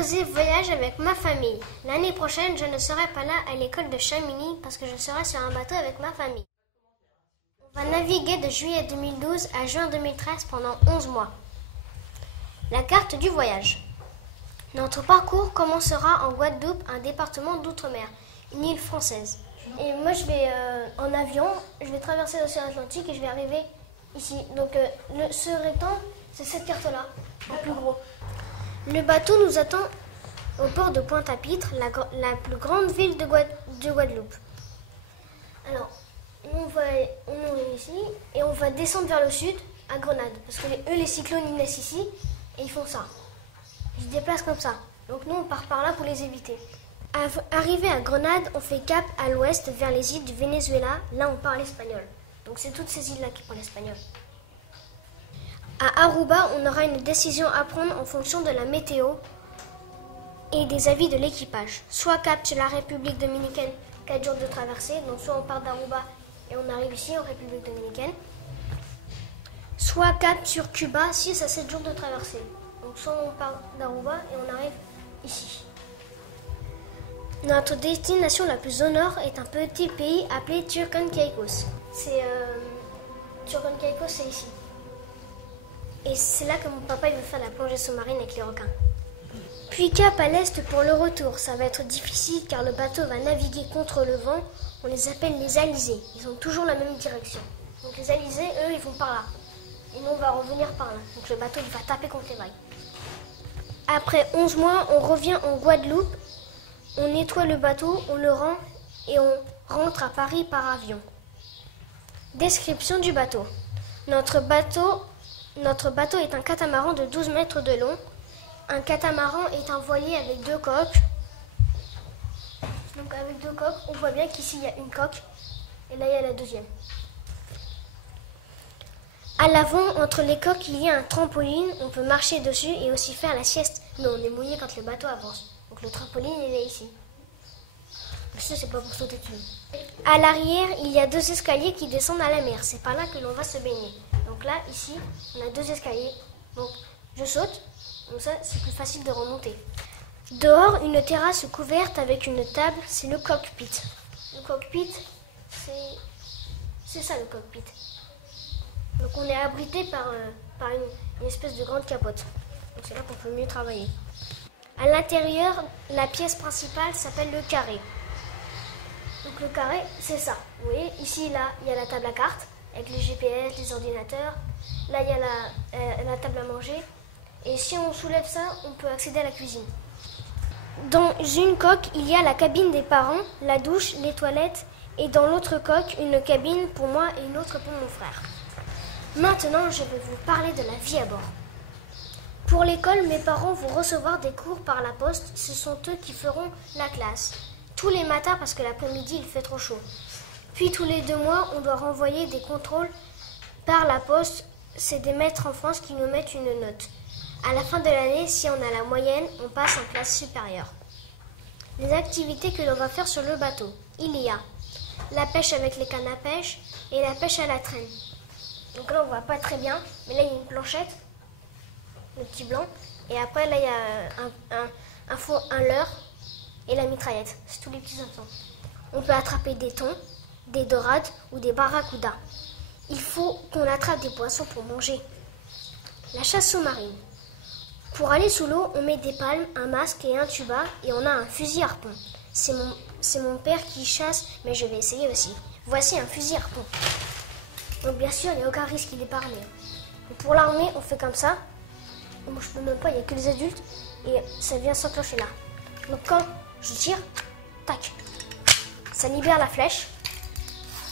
Exposé voyage avec ma famille. L'année prochaine, je ne serai pas là à l'école de Chamigny parce que je serai sur un bateau avec ma famille. On va naviguer de juillet 2012 à juin 2013 pendant 11 mois. La carte du voyage. Notre parcours commencera en Guadeloupe, un département d'outre-mer, une île française. Et moi, je vais en avion, je vais traverser l'océan Atlantique et je vais arriver ici. Donc, ce rectangle, c'est cette carte-là, en plus gros. Le bateau nous attend au port de Pointe-à-Pitre, la plus grande ville de Guadeloupe. Alors, on est ici et on va descendre vers le sud, à Grenade. Parce que eux, les cyclones, ils naissent ici et ils font ça. Ils se déplacent comme ça. Donc nous, on part par là pour les éviter. Arrivé à Grenade, on fait cap à l'ouest vers les îles du Venezuela. Là, on parle espagnol. Donc c'est toutes ces îles-là qui parlent espagnol. À Aruba, on aura une décision à prendre en fonction de la météo et des avis de l'équipage. Soit cap sur la République dominicaine, 4 jours de traversée. Donc soit on part d'Aruba et on arrive ici en République dominicaine. Soit cap sur Cuba, 6 à 7 jours de traversée. Donc soit on part d'Aruba et on arrive ici. Notre destination la plus au nord est un petit pays appelé Turks and Caicos. Turks and Caicos, c'est ici. Et c'est là que mon papa il veut faire la plongée sous-marine avec les requins. Puis cap à l'est pour le retour. Ça va être difficile car le bateau va naviguer contre le vent. On les appelle les alizés. Ils ont toujours la même direction. Donc les alizés, eux, ils vont par là. Et nous, on va revenir par là. Donc le bateau, il va taper contre les vagues. Après 11 mois, on revient en Guadeloupe. On nettoie le bateau, on le rend et on rentre à Paris par avion. Description du bateau. Notre bateau est un catamaran de 12 mètres de long. Un catamaran est un voilier avec 2 coques. Donc avec 2 coques, on voit bien qu'ici il y a une coque et là il y a la deuxième. À l'avant, entre les coques, il y a un trampoline. On peut marcher dessus et aussi faire la sieste. Mais on est mouillé quand le bateau avance. Donc le trampoline, il est ici. Mais ça, c'est pas pour sauter dessus. À l'arrière, il y a 2 escaliers qui descendent à la mer. C'est par là que l'on va se baigner. Donc là, ici, on a 2 escaliers. Donc je saute. Donc ça, c'est plus facile de remonter. Dehors, une terrasse couverte avec une table. C'est le cockpit. Le cockpit, c'est ça le cockpit. Donc on est abrité par une espèce de grande capote. Donc c'est là qu'on peut mieux travailler. À l'intérieur, la pièce principale s'appelle le carré. Donc le carré, c'est ça. Vous voyez, ici, là, il y a la table à cartes, avec les GPS, les ordinateurs. Là, il y a la table à manger. Et si on soulève ça, on peut accéder à la cuisine. Dans une coque, il y a la cabine des parents, la douche, les toilettes. Et dans l'autre coque, une cabine pour moi et une autre pour mon frère. Maintenant, je vais vous parler de la vie à bord. Pour l'école, mes parents vont recevoir des cours par la poste. Ce sont eux qui feront la classe. Tous les matins parce que l'après-midi, il fait trop chaud. Puis tous les 2 mois, on doit renvoyer des contrôles par la poste. C'est des maîtres en France qui nous mettent une note. À la fin de l'année, si on a la moyenne, on passe en classe supérieure. Les activités que l'on va faire sur le bateau. Il y a la pêche avec les cannes à pêche et la pêche à la traîne. Donc là, on voit pas très bien, mais là, il y a une planchette, le petit blanc. Et après, là, il y a un leurre et la mitraillette. C'est tous les petits enfants. On peut attraper des thons, des dorades ou des barracudas. Il faut qu'on attrape des poissons pour manger. La chasse sous-marine. Pour aller sous l'eau, on met des palmes, un masque et un tuba et on a un fusil harpon. C'est mon père qui chasse, mais je vais essayer aussi. Voici un fusil harpon. Donc bien sûr, il n'y a aucun risque, il est pas armé. Pour l'armée, on fait comme ça. Moi, je peux même pas, il n'y a que les adultes. Et ça vient s'enclencher là. Donc quand je tire, tac, ça libère la flèche.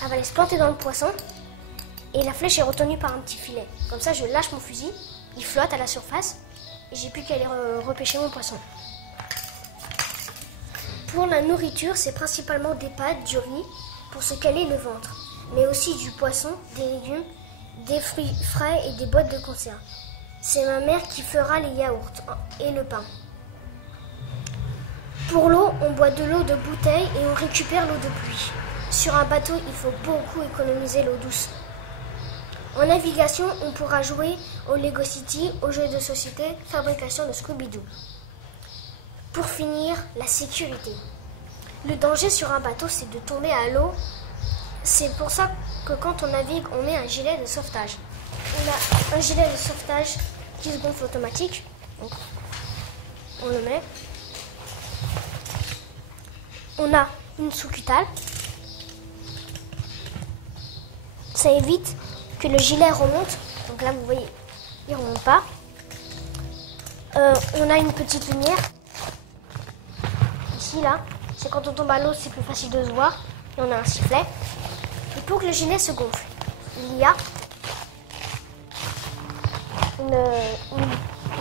Elle va aller se planter dans le poisson. Et la flèche est retenue par un petit filet. Comme ça, je lâche mon fusil, il flotte à la surface. Et j'ai plus qu'à aller repêcher mon poisson. Pour la nourriture, c'est principalement des pâtes, du riz, pour se caler le ventre. Mais aussi du poisson, des légumes, des fruits frais et des boîtes de conserve. C'est ma mère qui fera les yaourts et le pain. Pour l'eau, on boit de l'eau de bouteille et on récupère l'eau de pluie. Sur un bateau, il faut beaucoup économiser l'eau douce. En navigation, on pourra jouer au Lego City, aux jeux de société, fabrication de Scooby-Doo. pour finir, la sécurité. Le danger sur un bateau, c'est de tomber à l'eau. C'est pour ça que quand on navigue, on met un gilet de sauvetage. On a un gilet de sauvetage qui se gonfle automatique. Donc, on le met. On a une sous-cutale. Ça évite que le gilet remonte. Donc là, vous voyez, il ne remonte pas. On a une petite lumière. Ici, là. C'est quand on tombe à l'eau, c'est plus facile de se voir. Et on a un sifflet. Et pour que le gilet se gonfle, il y a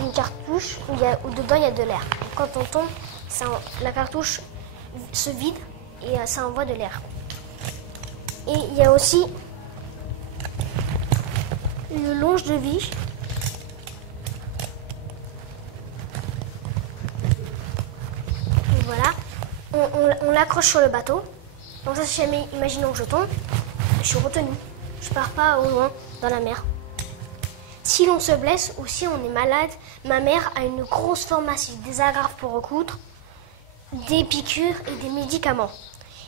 une cartouche où dedans il y a de l'air. Quand on tombe, la cartouche se vide et ça envoie de l'air. Et il y a aussi le longe de vie. Et voilà. On l'accroche sur le bateau. Donc ça, si jamais, imaginons que je tombe, je suis retenue. Je pars pas au loin dans la mer. Si l'on se blesse ou si on est malade, ma mère a une grosse pharmacie, des agrafes pour recoudre, des piqûres et des médicaments.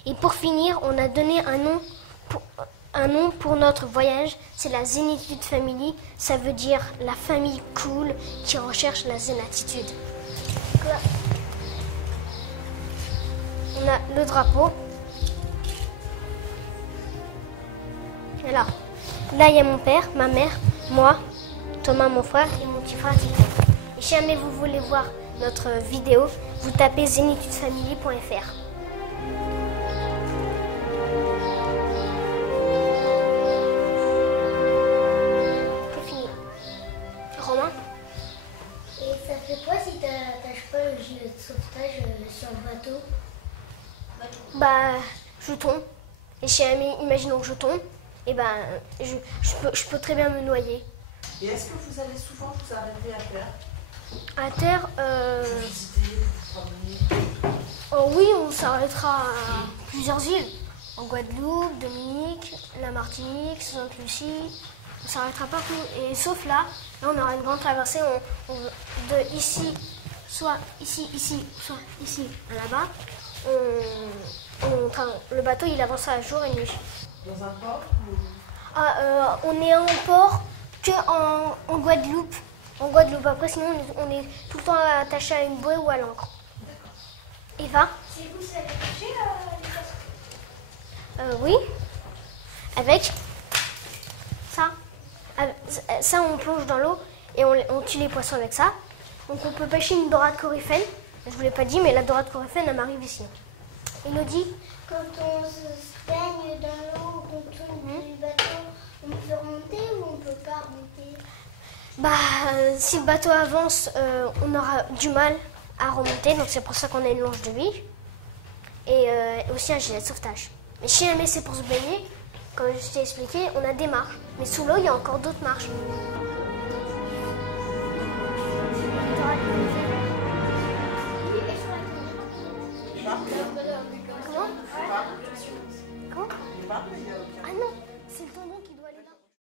Et pour finir, on a donné un nom pour notre voyage, c'est la Zénitude Family. Ça veut dire la famille cool qui recherche la zen attitude. On a le drapeau. Et là, il y a mon père, ma mère, moi, Thomas, mon frère et mon petit frère Tito. Et si jamais vous voulez voir notre vidéo, vous tapez zenitudefamily.fr. C'est fini. Romain? Et ça fait quoi si tu n'attaches pas le gilet de sauvetage sur le bateau? Bah, je tombe. Et si jamais, imaginons que je tombe, et ben, je peux très bien me noyer. Et est-ce que vous allez souvent vous arrêter à terre? À terre, Visiter, vous promener? Oh oui, on s'arrêtera à plusieurs îles. En Guadeloupe, Dominique, la Martinique, Sainte-Lucie. On s'arrêtera partout. Et sauf là, on aura une grande traversée de ici, soit ici, soit ici, à là-bas. Le bateau, il avancera jour et nuit. Dans un port ou... On est en port que en Guadeloupe. En Guadeloupe. Après, sinon, on est tout le temps attaché à une bouée ou à l'ancre. Eva? C'est vous, ça allait toucher les poissons? Oui. Avec ça. Ça, on plonge dans l'eau et on tue les poissons avec ça. Donc, on peut pêcher une dorade coryphène. Je ne vous l'ai pas dit, mais la dorade coryphène, elle m'arrive ici. Elodie? Quand on se baigne dans l'eau ou qu'on tourne du bateau, on peut remonter ou on peut pas remonter? Bah, si le bateau avance, on aura du mal à remonter. Donc, c'est pour ça qu'on a une longe de vie. Et aussi un gilet de sauvetage. Mais si jamais c'est pour se baigner, comme je t'ai expliqué, on a des marches. Mais sous l'eau, il y a encore d'autres marches. Comment? Comment? Ah non, c'est le tendon qui doit aller là.